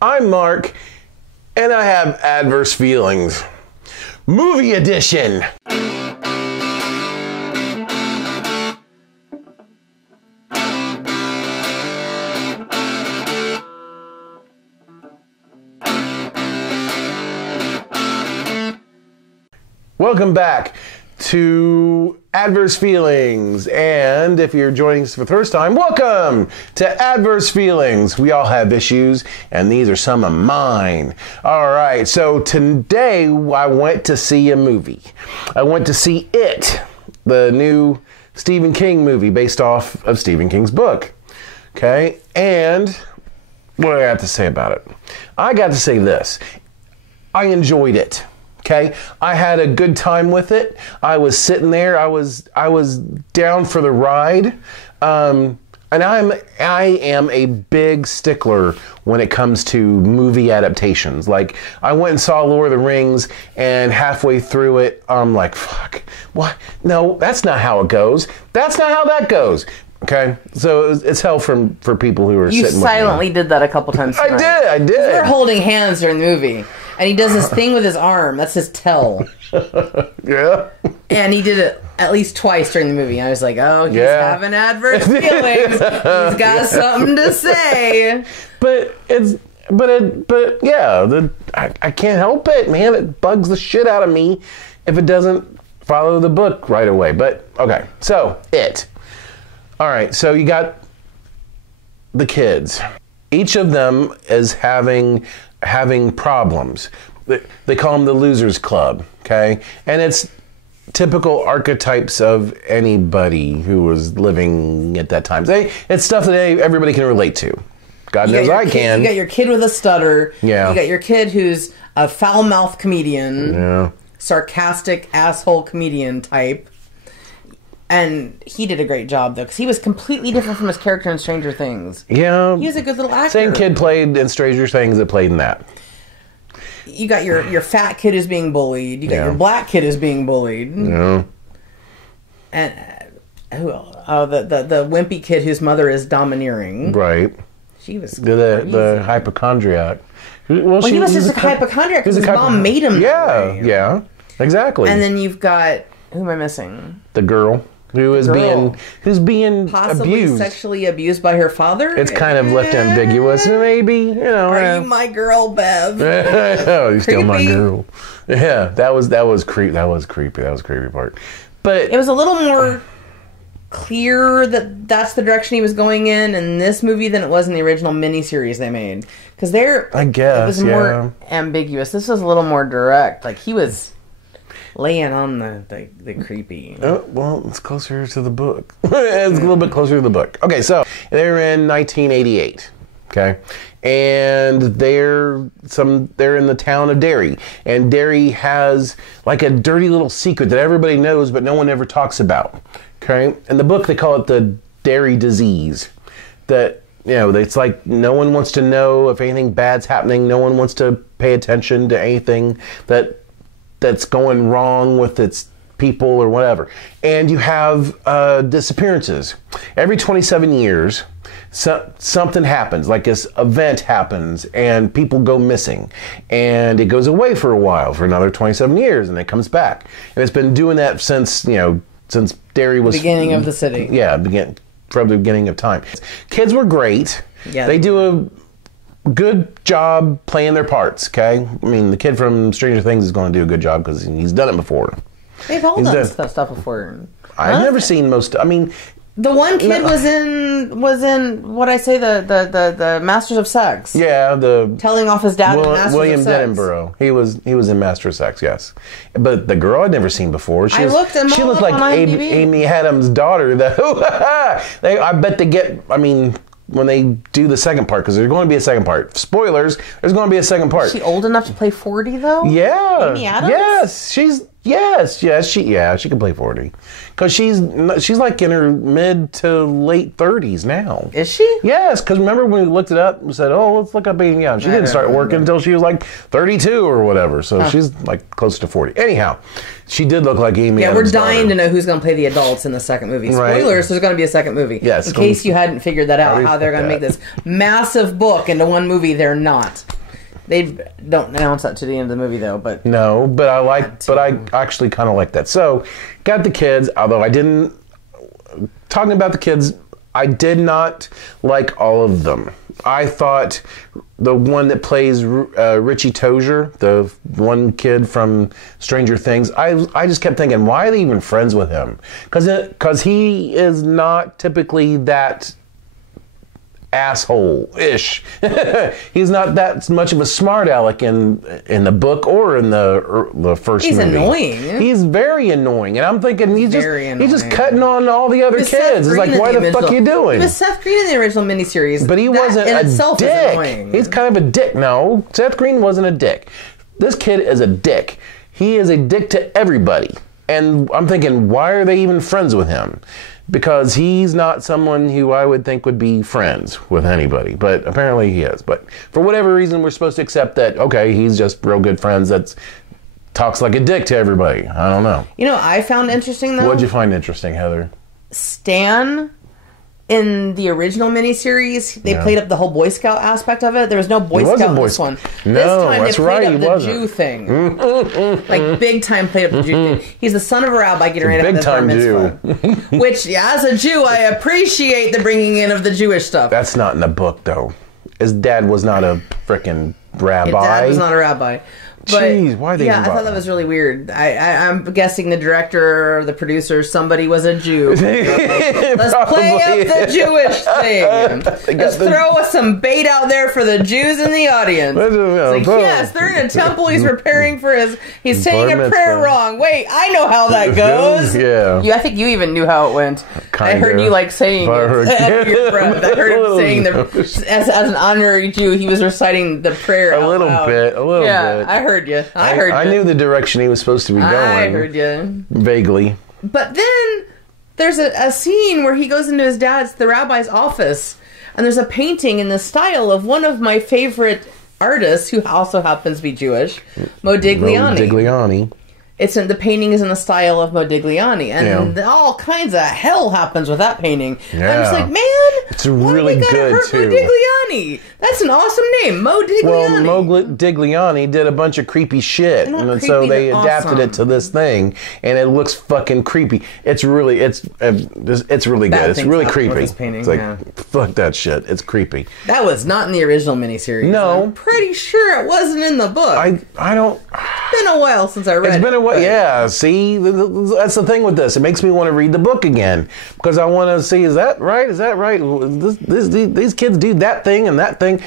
I'm Mark, and I have adverse feelings. Movie edition! Welcome back to Adverse Feelings, and if you're joining us for the first time, welcome to Adverse Feelings. We all have issues, and these are some of mine. All right, so today I went to see a movie. I went to see It, the new Stephen King movie based off of Stephen King's book. Okay, and what do I have to say about it? I got to say this. I enjoyed it. Okay, I had a good time with it. I was sitting there. I was down for the ride, and I am a big stickler when it comes to movie adaptations. Like, I went and saw Lord of the Rings, and halfway through it, I'm like, "Fuck, what? No, that's not how it goes. That's not how that goes." Okay, so it's hell for people who are sitting with me. You silently did that a couple times tonight. I did. We're holding hands during the movie. And he does this thing with his arm. That's his tell. Yeah. And he did it at least twice during the movie. And I was like, oh, he's having adverse feelings. He's got something to say. I can't help it, man. It bugs the shit out of me if it doesn't follow the book right away. But, okay. So, It. All right. So, you got the kids. Each of them is having problems. They call them the Losers Club, okay? And it's typical archetypes of anybody who was living at that time. It's stuff that everybody can relate to. God knows I can. You got your kid with a stutter. Yeah. You got your kid who's a foul-mouthed comedian. Yeah. Sarcastic asshole comedian type. And he did a great job, though, because he was completely different from his character in Stranger Things. Yeah. He was a good little actor. Same kid played in Stranger Things that played in that. You got your fat kid who's being bullied. You got your black kid who's being bullied. Yeah. And who else? Oh, the wimpy kid whose mother is domineering. Right. She was the hypochondriac. Well, he was just a hypochondriac because his mom made him that way. Yeah. Exactly. And then you've got... Who am I missing? The girl. Who's being possibly abused. Sexually abused by her father? It's kind of left ambiguous, maybe. You know. Are you my girl, Bev? Oh, you're still my girl. Yeah, that was creepy. That was creepy. That was a creepy part. But it was a little more clear that that's the direction he was going in this movie than it was in the original miniseries they made. Because I guess it was more ambiguous. This was a little more direct. Like, he was laying on the creepy. Oh, well, it's closer to the book. It's a little bit closer to the book. Okay, so they're in 1988. Okay, and they're in the town of Derry, and Derry has like a dirty little secret that everybody knows, but no one ever talks about. Okay, in the book they call it the Derry disease. That, you know, it's like no one wants to know if anything bad's happening. No one wants to pay attention to anything that's going wrong with its people or whatever. And you have disappearances. Every 27 years, something happens, like this event happens, and people go missing. And it goes away for a while, for another 27 years, and it comes back. And it's been doing that since Derry was... beginning of the city. Yeah, from the beginning of time. Kids were great. Yeah, they do a good job playing their parts, okay? I mean, the kid from Stranger Things is going to do a good job because he's done it before. They've all done stuff before. I've never seen most... I mean... The one kid was in what I say, the Masters of Sex. Yeah, telling off his dad in Masters William of Sex. Denborough. He was in Master of Sex, yes. But the girl I'd never seen before. She looked like Amy Adams' daughter, though. I bet they get... I mean, when they do the second part, because there's going to be a second part. Spoilers, there's going to be a second part. Is she old enough to play 40, though? Yeah. Amy Adams? Yes, she's... Yes, she can play 40. Because she's like in her mid to late 30s now. Is she? Yes, because remember when we looked it up and said, oh, let's look up Amy Young. She didn't start working until she was like 32 or whatever. So she's like close to 40. Anyhow, she did look like Amy Young. Yeah, we're dying to know who's going to play the adults in the second movie. Right. Spoilers, there's going to be a second movie. Yes. In case you hadn't figured that out, how they're going to make this massive book into one movie, they're not. They don't announce that to the end of the movie, though. But no, but I actually kind of like that. So, got the kids. Although I didn't. Talking about the kids, I did not like all of them. I thought the one that plays Richie Tozier, the one kid from Stranger Things, I just kept thinking, why are they even friends with him? Because he is not typically that asshole-ish. He's not that much of a smart aleck in the book or in the first movie. He's annoying. He's very annoying, and I'm thinking he's just cutting on all the other kids. It's like, why the fuck are you doing? He was Seth Green in the original miniseries, but he wasn't a dick. He's kind of a dick. No, Seth Green wasn't a dick. This kid is a dick. He is a dick to everybody, and I'm thinking, why are they even friends with him? Because he's not someone who I would think would be friends with anybody. But apparently he is. But for whatever reason, we're supposed to accept that, okay, he's just real good friends that talks like a dick to everybody. I don't know. You know, I found interesting, though. What'd you find interesting, Heather? Stan, in the original miniseries, they played up the whole Boy Scout aspect of it. There was no Boy Scout in this one. No, this time that's they played right, up the Jew thing. Like, big time played up the Jew thing. He's the son of a rabbi getting ready to have bar mitzvah. Which, as a Jew, I appreciate the bringing in of the Jewish stuff. That's not in the book, though. His dad was not a frickin' rabbi. His dad was not a rabbi. But, jeez, why are they I thought that was really weird. I'm guessing the director or the producer, somebody was a Jew. Let's play up the Jewish thing. Let's throw some bait out there for the Jews in the audience. It's like, yes, they're in a temple. He's preparing for he's saying a prayer wrong. Wait, I know how that goes. Yeah. I think you even knew how it went. Kinda. I heard you saying it under your breath. I heard him saying as an honorary Jew, he was reciting the prayer a little bit. Yeah, I heard you. I knew the direction he was supposed to be going. I heard you. Vaguely. But then there's a scene where he goes into the rabbi's office, and there's a painting in the style of one of my favorite artists, who also happens to be Jewish, Modigliani. The painting is in the style of Modigliani, and all kinds of hell happens with that painting. Yeah. I'm just like, man, it's really good too. Modigliani. That's an awesome name, Modigliani. Well, Modigliani did a bunch of creepy shit, and so they adapted it to this thing, and it looks fucking creepy. It's really good. It's really creepy. It's like, fuck that shit. It's creepy. That was not in the original miniseries. No, I'm pretty sure it wasn't in the book. I don't. It's been a while since I read it. It's been a while. Yeah, see, that's the thing with this. It makes me want to read the book again because I want to see, is that right? Is that right? These kids do that thing and that thing.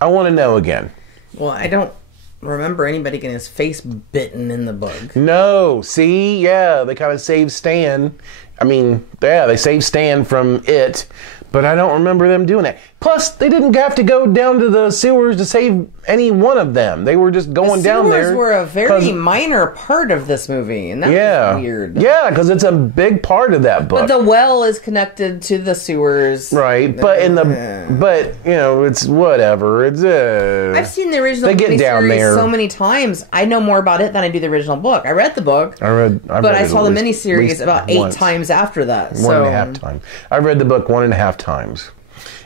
I want to know again. Well, I don't remember anybody getting his face bitten in the book. No, see, they kind of saved Stan. I mean, they saved Stan from it, but I don't remember them doing that. Plus, they didn't have to go down to the sewers to save any one of them. They were just going down there. The sewers were a very minor part of this movie, and that was weird. Yeah, because it's a big part of that book. But the well is connected to the sewers. Right, but it's whatever. It's I've seen the original miniseries so many times. I know more about it than I do the original book. I read the book. I saw the miniseries about 8 times after that. 1.5 times. I read the book 1.5 times.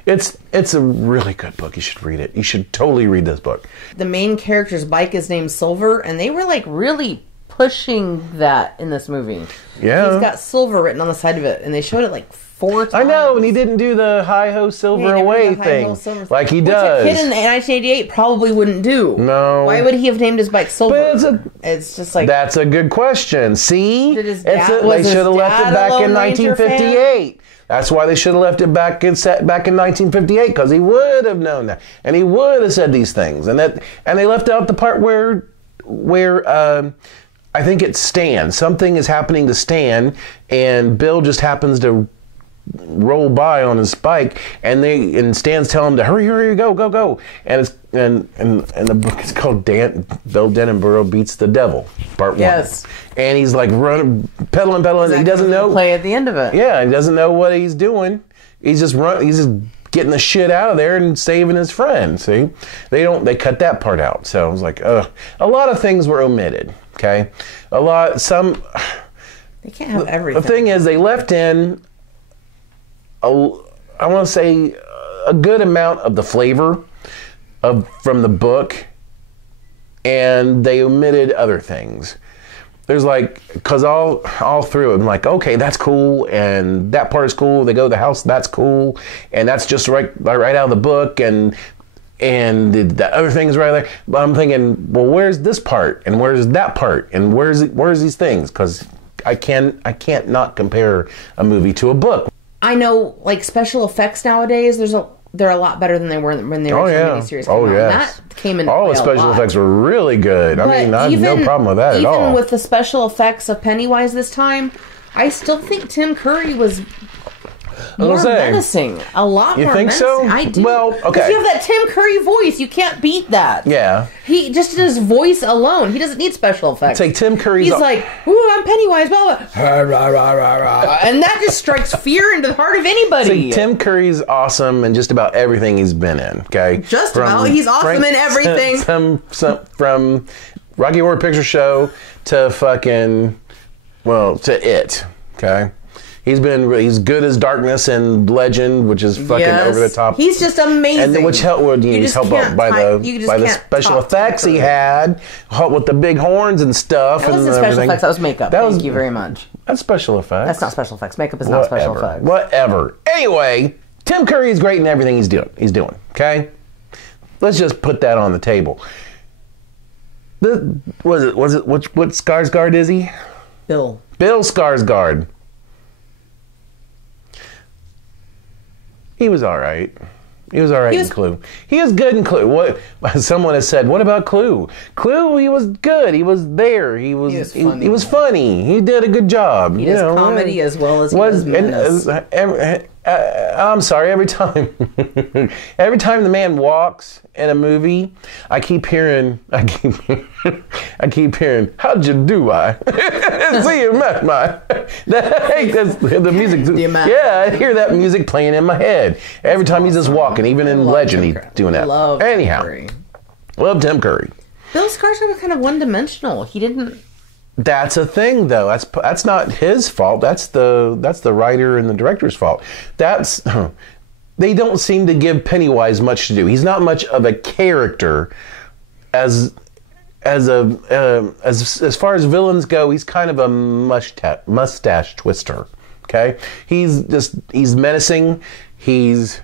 It's a really good book. You should read it. You should totally read this book. The main character's bike is named Silver, and they were really pushing that in this movie. Yeah. He's got Silver written on the side of it, and they showed it 4 times. I know, and he didn't do the hi-ho Silver away thing like he does. Which a kid in 1988 probably wouldn't do. No. Why would he have named his bike Silver? But it's just like... That's a good question. See? They should have left it back in 1958. That's why they should have left it back in 1958, because he would have known that, and he would have said these things, and they left out the part where I think it's Stan. Something is happening to Stan, and Bill just happens to roll by on his bike, and Stan's telling him to hurry, go, and the book is called Bill Denenborough Beats the Devil, Part 1. Yes. And he's like running, pedaling. Exactly. He doesn't know. Play at the end of it. Yeah, he doesn't know what he's doing. He's just getting the shit out of there and saving his friend. See, they cut that part out. So I was like, a lot of things were omitted. Okay, They can't have everything. The thing is, they left in I want to say a good amount of the flavor from the book, and they omitted other things. There's because all through it, I'm like, okay, that's cool, and that part is cool. They go to the house, that's cool, and that's just right out of the book, and the other thing's right there. But I'm thinking, well, where's this part, and where's that part, and where's these things? Because I can't not compare a movie to a book. I know, special effects nowadays, they're a lot better than they were when they were miniseries. Oh, yeah. That came in. All the special effects were really good. I mean, I have no problem with that at all. Even with the special effects of Pennywise this time, I still think Tim Curry was more menacing. A lot more menacing. You think so? I do. Well, okay. Because you have that Tim Curry voice. You can't beat that. Yeah. He just in his voice alone. He doesn't need special effects. It's like Tim Curry's... He's like, ooh, I'm Pennywise, blah, blah. And that just strikes fear into the heart of anybody. See, Tim Curry's awesome in just about everything he's been in, okay? Just about. He's awesome in everything. From Rocky Horror Picture Show to to It, okay? He's good as Darkness and Legend, which is fucking over the top. He's just amazing. And which he's helped out by the special effects he had with the big horns and stuff. That wasn't special effects. That was makeup. Thank you very much. That's special effects. That's not special effects. Makeup is not special effects. Whatever. Anyway, Tim Curry is great in everything he's doing. Okay, let's just put that on the table. What Skarsgård is he? Bill Skarsgård. He was all right. In Clue. He was good in Clue. What someone has said, what about Clue? Clue, he was good. He was there. He was funny. He did a good job. He does comedy as well as he does menace. I'm sorry, every time the man walks in a movie, I keep hearing, how'd you do, I? See you, my. That's the music. Yeah, I hear that music playing in my head. Every time he's just walking, even in Legend, he's doing that. Anyhow, love Tim Curry. Bill Skarsgård was kind of one-dimensional. He didn't... That's a thing, though. That's not his fault. That's the writer and the director's fault. They don't seem to give Pennywise much to do. He's not much of a character as far as villains go. He's kind of a mustache twister. Okay, he's menacing. He's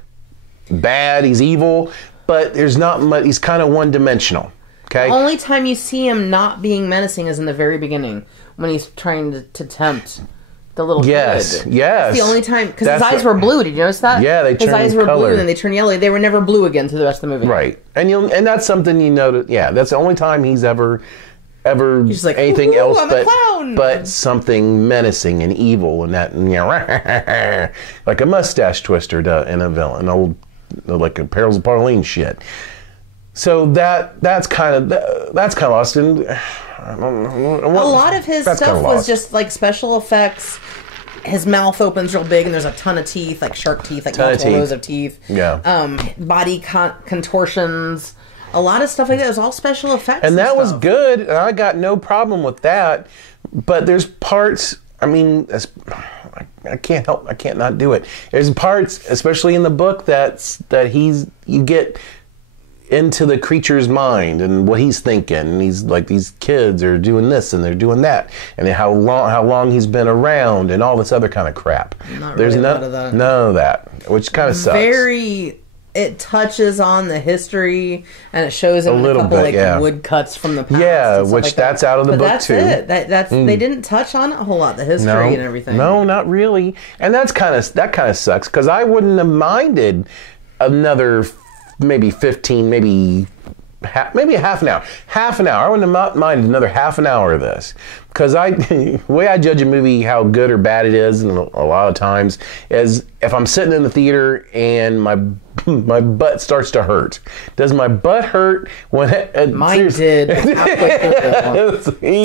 bad. He's evil. But there's not much. He's kind of one-dimensional. Okay. The only time you see him not being menacing is in the very beginning when he's trying to tempt the little kid. Yes. That's the only time, because his eyes were blue. Did you notice that? Yeah, his eyes were blue and then they turned yellow. They were never blue again through the rest of the movie. Right, and that's something you notice. Yeah, that's the only time he's ever he's like, anything else but something menacing and evil and that, like a mustache twister in a villain, old like a Perils of Pauline shit. So that's kind of lost. And a lot of his stuff was just like special effects. His mouth opens real big, and there's a ton of teeth, like shark teeth, like multiple rows of teeth. Yeah. Body contortions. A lot of stuff like that. It was all special effects. And that was good, and I got no problem with that. But there's parts. I mean, I can't not do it. There's parts, especially in the book, you get into the creature's mind and what he's thinking, and he's like, these kids are doing this and they're doing that, and how long he's been around and all this other kind of crap. There's none of that, which kind of sucks. It touches on the history, and it shows him a couple woodcuts from the past. Yeah, which that's out of the book too. That's it. They didn't touch on it a whole lot, the history and everything. No, not really. And that kind of sucks, because I wouldn't have minded another maybe 15, maybe maybe a half an hour. Half an hour. I wouldn't mind another half an hour of this. Because the way I judge a movie, how good or bad it is, and a lot of times, is if I'm sitting in the theater and my butt starts to hurt. Does my butt hurt when mine did?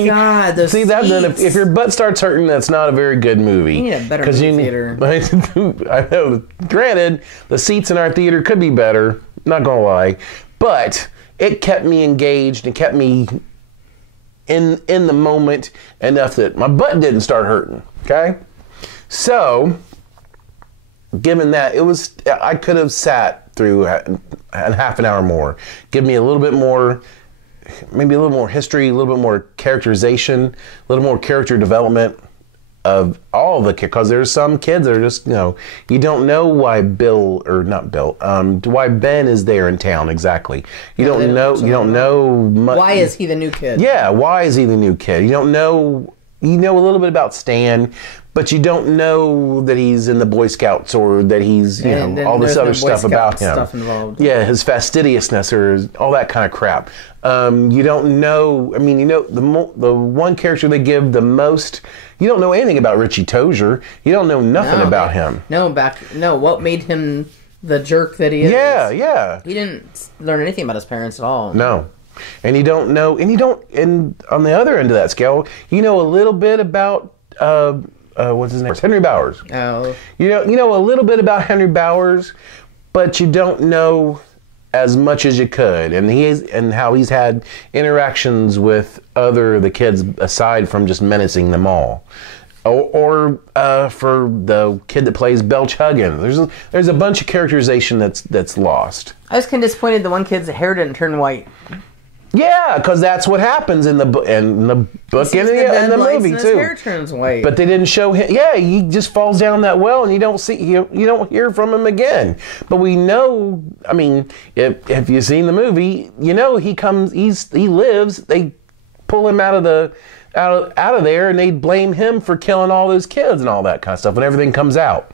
God, those see that? Then if your butt starts hurting, that's not a very good movie. You need a better movie theater. I know. Granted, the seats in our theater could be better. Not gonna lie, but it kept me engaged and kept me in the moment enough that my butt didn't start hurting. Okay, so given that, I could have sat through a half an hour more. Give me a little bit more, maybe a little more history, a little bit more characterization, a little more character development of all the kids, because there's some kids that are just, you don't know why why Ben is there in town exactly. You don't know much. Why is he the new kid? Yeah, why is he the new kid? You don't know. You know a little bit about Stan, but you don't know that he's in the Boy Scouts or that he's, all this other stuff about him. Stuff involved. Yeah, his fastidiousness or all that kind of crap. You don't know. I mean, the one character they give the most. You don't know anything about Richie Tozier. You don't know nothing about him. What made him the jerk that he is? Yeah. He didn't learn anything about his parents at all. No. And you don't know, and on the other end of that scale, you know a little bit about, what's his name? Henry Bowers. Oh. You know a little bit about Henry Bowers, but you don't know as much as you could, and how he's had interactions with the kids aside from just menacing them all. Or for the kid that plays Belch Huggins, there's a bunch of characterization that's lost. I was kind of disappointed the one kid's hair didn't turn white. Yeah, because that's what happens in the book and the movie his too. Hair turns white, but they didn't show him. Yeah, he just falls down that well, and you don't hear from him again. But we know. I mean, if you've seen the movie, he lives. They pull him out of there, and they blame him for killing all those kids and all that kind of stuff, and everything comes out.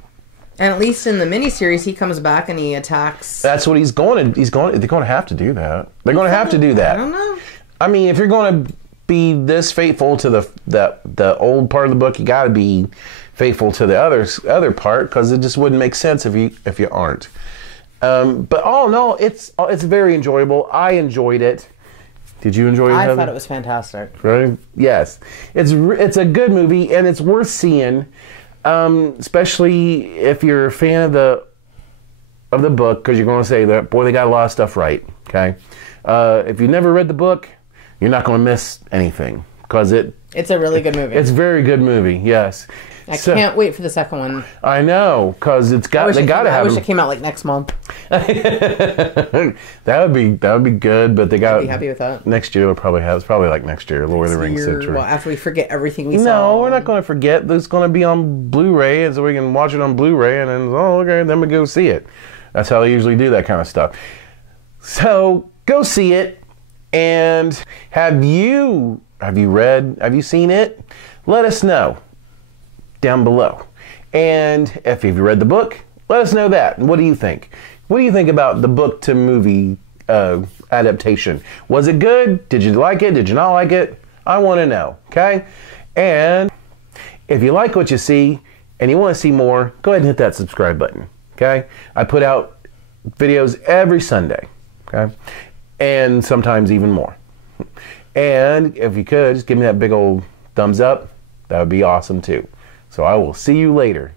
And at least in the miniseries, he comes back and he attacks. That's what he's going to. They're going to have to do that. They're going to have to do that. I don't know. I mean, if you're going to be this faithful to the old part of the book, you got to be faithful to the other part, because it just wouldn't make sense if you aren't. But all in all, it's very enjoyable. I enjoyed it. Did you enjoy it, Heather? I thought it was fantastic. Right? Yes. It's a good movie, and it's worth seeing. Especially if you're a fan of the book, because you're going to say that, boy, they got a lot of stuff right. Okay, if you've never read the book, you're not going to miss anything, because it's a really good movie. It's a very good movie. Yes, I can't wait for the second one. I know, because they got to have. I wish it came out like next month. that would be good, but they got. I'd be happy with that. Next year, it's probably like next year, Lord of the Rings Century. Well, after we forget everything we saw. No, we're not going to forget. It's going to be on Blu-ray, and so we can watch it on Blu-ray, and then okay, then we go see it. That's how they usually do that kind of stuff. So go see it. And have you seen it? Let us know down below. And if you've read the book, let us know that. And what do you think? What do you think about the book to movie adaptation? Was it good? Did you like it? Did you not like it? I want to know, okay? And if you like what you see and you want to see more, go ahead and hit that subscribe button, okay? I put out videos every Sunday, okay? And sometimes even more. And if you could, just give me that big old thumbs up. That would be awesome too. So I will see you later.